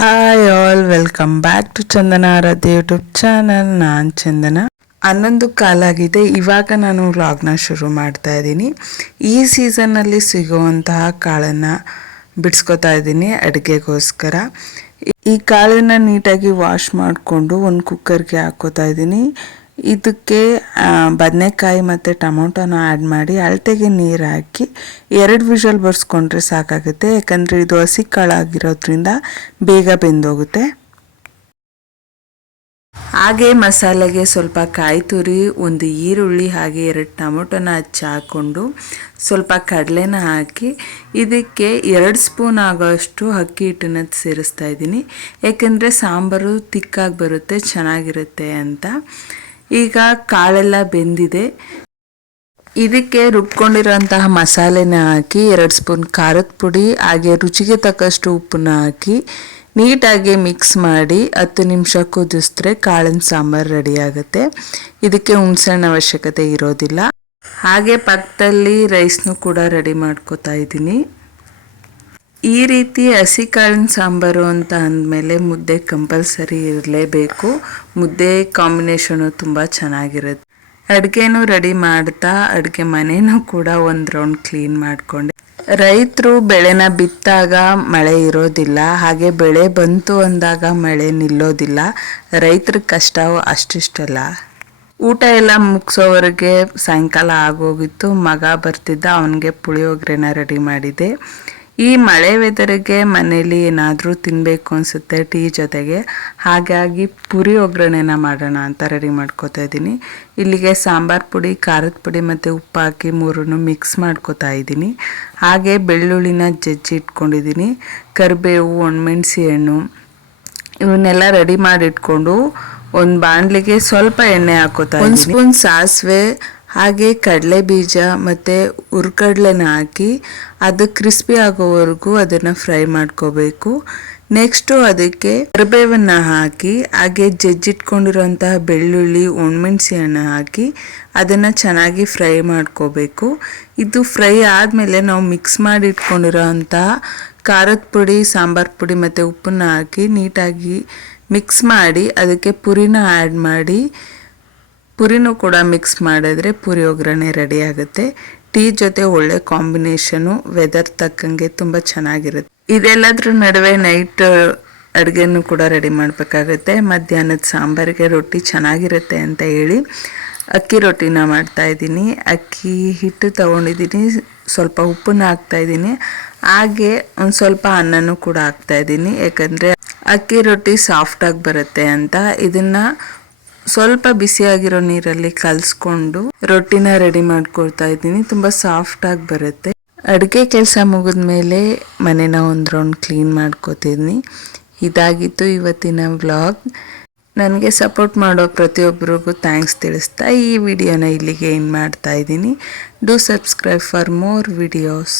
Hi all, welcome back to Chandana Aradhya YouTube channel. ನಾನು ಚಂದನ. 11 ಕಾಲಾಗಿದೆ. ಇವಾಗ ನಾನು ವ್ಲಾಗ್ನ ಶುರು ಮಾಡ್ತಾ ಇದ್ದೀನಿ. ಈ ಸೀಸನ್ನಲ್ಲಿ ಸಿಗುವಂತಹ ಕಾಳನ್ನು ಬಿಡಿಸ್ಕೊತಾ ಇದ್ದೀನಿ ಅಡುಗೆಗೋಸ್ಕರ. ಈ ಕಾಳನ್ನು ನೀಟಾಗಿ ವಾಶ್ ಮಾಡಿಕೊಂಡು ಒಂದು ಕುಕ್ಕರ್ಗೆ ಹಾಕ್ಕೋತಾ ಇದ್ದೀನಿ. ಇದಕ್ಕೆ ಬದನೆಕಾಯಿ ಮತ್ತು ಟೊಮೊಟೊನ ಆ್ಯಡ್ ಮಾಡಿ ಅಳತೆಗೆ ನೀರು ಹಾಕಿ 2 ವಿಷಲ್ ಬರ್ಸ್ಕೊಂಡ್ರೆ ಸಾಕಾಗುತ್ತೆ. ಯಾಕಂದರೆ ಇದು ಹಸಿ ಕಾಳಾಗಿರೋದ್ರಿಂದ ಬೇಗ ಬೆಂದೋಗುತ್ತೆ. ಹಾಗೆ ಮಸಾಲೆಗೆ ಸ್ವಲ್ಪ ಕಾಯಿ ತುರಿ, ಒಂದು ಈರುಳ್ಳಿ, ಹಾಗೆ 2 ಟೊಮೊಟೊನ ಹಚ್ಚಿ ಹಾಕ್ಕೊಂಡು ಸ್ವಲ್ಪ ಕಡಲೆನ ಹಾಕಿ ಇದಕ್ಕೆ 2 ಸ್ಪೂನ್ ಆಗೋಷ್ಟು ಅಕ್ಕಿ ಹಿಟ್ಟನ್ನು ಸೇರಿಸ್ತಾ ಇದ್ದೀನಿ. ಯಾಕೆಂದರೆ ಸಾಂಬಾರು ತಿಕ್ಕಾಗಿ ಬರುತ್ತೆ, ಚೆನ್ನಾಗಿರುತ್ತೆ ಅಂತ. ಈಗ ಕಾಳೆಲ್ಲ ಬೆಂದಿದೆ. ಇದಕ್ಕೆ ರುಬ್ಕೊಂಡಿರೋಂತಹ ಮಸಾಲೆನ ಹಾಕಿ 2 ಸ್ಪೂನ್ ಖಾರದ ಪುಡಿ ಹಾಗೆ ರುಚಿಗೆ ತಕ್ಕಷ್ಟು ಉಪ್ಪನ್ನ ಹಾಕಿ ನೀಟಾಗಿ ಮಿಕ್ಸ್ ಮಾಡಿ 10 ನಿಮಿಷ ಕುದಿಸಿದ್ರೆ ಕಾಳಿನ ಸಾಂಬಾರು ರೆಡಿ ಆಗುತ್ತೆ. ಇದಕ್ಕೆ ಹುಣಸೆಹಣ್ಣು ಅವಶ್ಯಕತೆ ಇರೋದಿಲ್ಲ. ಹಾಗೆ ಪಕ್ಕದಲ್ಲಿ ರೈಸ್ನು ಕೂಡ ರೆಡಿ ಮಾಡ್ಕೋತಾ ಇದ್ದೀನಿ. ಈ ರೀತಿ ಹಸಿ ಕಾಳಿನ ಸಾಂಬಾರು ಅಂತ ಅಂದಮೇಲೆ ಮುದ್ದೆ ಕಂಪಲ್ಸರಿ ಇರಲೇಬೇಕು. ಮುದ್ದೆ ಕಾಂಬಿನೇಷನು ತುಂಬ ಚೆನ್ನಾಗಿರುತ್ತೆ. ಅಡುಗೆನೂ ರೆಡಿ ಮಾಡ್ತಾ ಅಡುಗೆ ಮನೆಯೂ ಕೂಡ ಒಂದು ರೌಂಡ್ ಕ್ಲೀನ್ ಮಾಡಿಕೊಂಡೆ. ರೈತರು ಬೆಳೆನ ಬಿತ್ತಾಗ ಮಳೆ ಇರೋದಿಲ್ಲ, ಹಾಗೆ ಬೆಳೆ ಬಂತು ಅಂದಾಗ ಮಳೆ ನಿಲ್ಲೋದಿಲ್ಲ. ರೈತರ ಕಷ್ಟ ಅಷ್ಟಿಷ್ಟಲ್ಲ. ಊಟ ಎಲ್ಲ ಮುಗಿಸೋವರೆಗೆ ಸಾಯಂಕಾಲ ಆಗೋಗಿತ್ತು. ಮಗ ಬರ್ತಿದ್ದ, ಅವನಿಗೆ ಪುಳಿಯೋಗರೆನ ರೆಡಿ ಮಾಡಿದೆ. ಈ ಮಳೆ ವೆದರಿಗೆ ಮನೇಲಿ ಏನಾದರೂ ತಿನ್ನಬೇಕು ಅನಿಸುತ್ತೆ ಟೀ ಜೊತೆಗೆ. ಹಾಗಾಗಿ ಪುರಿ ಒಗ್ಗರಣೆನ ಮಾಡೋಣ ಅಂತ ರೆಡಿ ಮಾಡ್ಕೋತಾ ಇದ್ದೀನಿ. ಇಲ್ಲಿಗೆ ಸಾಂಬಾರು ಪುಡಿ, ಖಾರದ ಪುಡಿ ಮತ್ತು ಉಪ್ಪು ಹಾಕಿ 3 ಮಿಕ್ಸ್ ಮಾಡ್ಕೋತಾ ಇದ್ದೀನಿ. ಹಾಗೆ ಬೆಳ್ಳುಳ್ಳಿನ ಜಜ್ಜಿ ಇಟ್ಕೊಂಡಿದ್ದೀನಿ. ಕರಿಬೇವು, ಒಣಮೆಣಸಿ ಹಣ್ಣು ಇವನ್ನೆಲ್ಲ ರೆಡಿ ಮಾಡಿಟ್ಕೊಂಡು ಒಂದು ಬಾಣಲಿಗೆ ಸ್ವಲ್ಪ ಎಣ್ಣೆ ಹಾಕೋತಾ ಇದ್ದೀನಿ. 1 ಸ್ಪೂನ್ ಸಾಸಿವೆ ಹಾಗೆ ಕಡಲೆ ಬೀಜ ಮತ್ತು ಹುರ್ಗಡ್ಲೆನ ಹಾಕಿ ಅದು ಕ್ರಿಸ್ಪಿ ಆಗೋವರೆಗೂ ಅದನ್ನು ಫ್ರೈ ಮಾಡ್ಕೋಬೇಕು. ನೆಕ್ಸ್ಟು ಅದಕ್ಕೆ ಕರಿಬೇವನ್ನು ಹಾಕಿ ಹಾಗೆ ಜಜ್ಜಿಟ್ಕೊಂಡಿರೋಂತಹ ಬೆಳ್ಳುಳ್ಳಿ, ಒಣಮೆಣಸಿ ಹಣ್ಣು ಹಾಕಿ ಅದನ್ನು ಚೆನ್ನಾಗಿ ಫ್ರೈ ಮಾಡ್ಕೋಬೇಕು. ಇದು ಫ್ರೈ ಆದಮೇಲೆ ನಾವು ಮಿಕ್ಸ್ ಮಾಡಿ ಇಟ್ಕೊಂಡಿರೋಂತಹ ಖಾರದ ಪುಡಿ, ಸಾಂಬಾರು ಪುಡಿ ಮತ್ತು ಉಪ್ಪನ್ನ ಹಾಕಿ ನೀಟಾಗಿ ಮಿಕ್ಸ್ ಮಾಡಿ ಅದಕ್ಕೆ ಪುರಿನ ಆ್ಯಡ್ ಮಾಡಿ ಪುರಿನೂ ಕೂಡ ಮಿಕ್ಸ್ ಮಾಡಿದ್ರೆ ಪುರಿ ಒಗ್ಗರಣೆ ರೆಡಿ ಆಗುತ್ತೆ. ಟೀ ಜೊತೆ ಒಳ್ಳೆ ಕಾಂಬಿನೇಷನು, ವೆದರ್ ತಕ್ಕಂಗೆ ತುಂಬ ಚೆನ್ನಾಗಿರುತ್ತೆ. ಇದೆಲ್ಲದ್ರ ನಡುವೆ ನೈಟ್ ಅಡುಗೆನೂ ಕೂಡ ರೆಡಿ ಮಾಡಬೇಕಾಗುತ್ತೆ. ಮಧ್ಯಾಹ್ನದ ಸಾಂಬಾರಿಗೆ ರೊಟ್ಟಿ ಚೆನ್ನಾಗಿರುತ್ತೆ ಅಂತ ಹೇಳಿ ಅಕ್ಕಿ ರೊಟ್ಟಿನ ಮಾಡ್ತಾಯಿದ್ದೀನಿ. ಅಕ್ಕಿ ಹಿಟ್ಟು ತೊಗೊಂಡಿದ್ದೀನಿ, ಸ್ವಲ್ಪ ಉಪ್ಪನ್ನ ಹಾಕ್ತಾಯಿದ್ದೀನಿ. ಹಾಗೆ ಒಂದು ಸ್ವಲ್ಪ ಅನ್ನನೂ ಕೂಡ ಹಾಕ್ತಾಯಿದ್ದೀನಿ, ಯಾಕಂದರೆ ಅಕ್ಕಿ ರೊಟ್ಟಿ ಸಾಫ್ಟಾಗಿ ಬರುತ್ತೆ ಅಂತ. ಇದನ್ನು ಸ್ವಲ್ಪ ಬಿಸಿಯಾಗಿರೋ ನೀರಲ್ಲಿ ಕಲಿಸ್ಕೊಂಡು ರೊಟ್ಟಿನ ರೆಡಿ ಮಾಡ್ಕೊಳ್ತಾ ಇದ್ದೀನಿ. ತುಂಬ ಸಾಫ್ಟಾಗಿ ಬರುತ್ತೆ. ಅಡುಗೆ ಕೆಲಸ ಮುಗಿದ್ಮೇಲೆ ಮನೇನ ಒಂದು ರೌಂಡ್ ಕ್ಲೀನ್ ಮಾಡ್ಕೋತೀನಿ. ಇದಾಗಿತ್ತು ಇವತ್ತಿನ ವ್ಲಾಗ್. ನನಗೆ ಸಪೋರ್ಟ್ ಮಾಡೋ ಪ್ರತಿಯೊಬ್ಬರಿಗೂ ಥ್ಯಾಂಕ್ಸ್ ತಿಳಿಸ್ತಾ ಈ ವಿಡಿಯೋನ ಇಲ್ಲಿಗೆ ಎಂಡ್ ಮಾಡ್ತಾ ಇದ್ದೀನಿ. Do subscribe for more videos.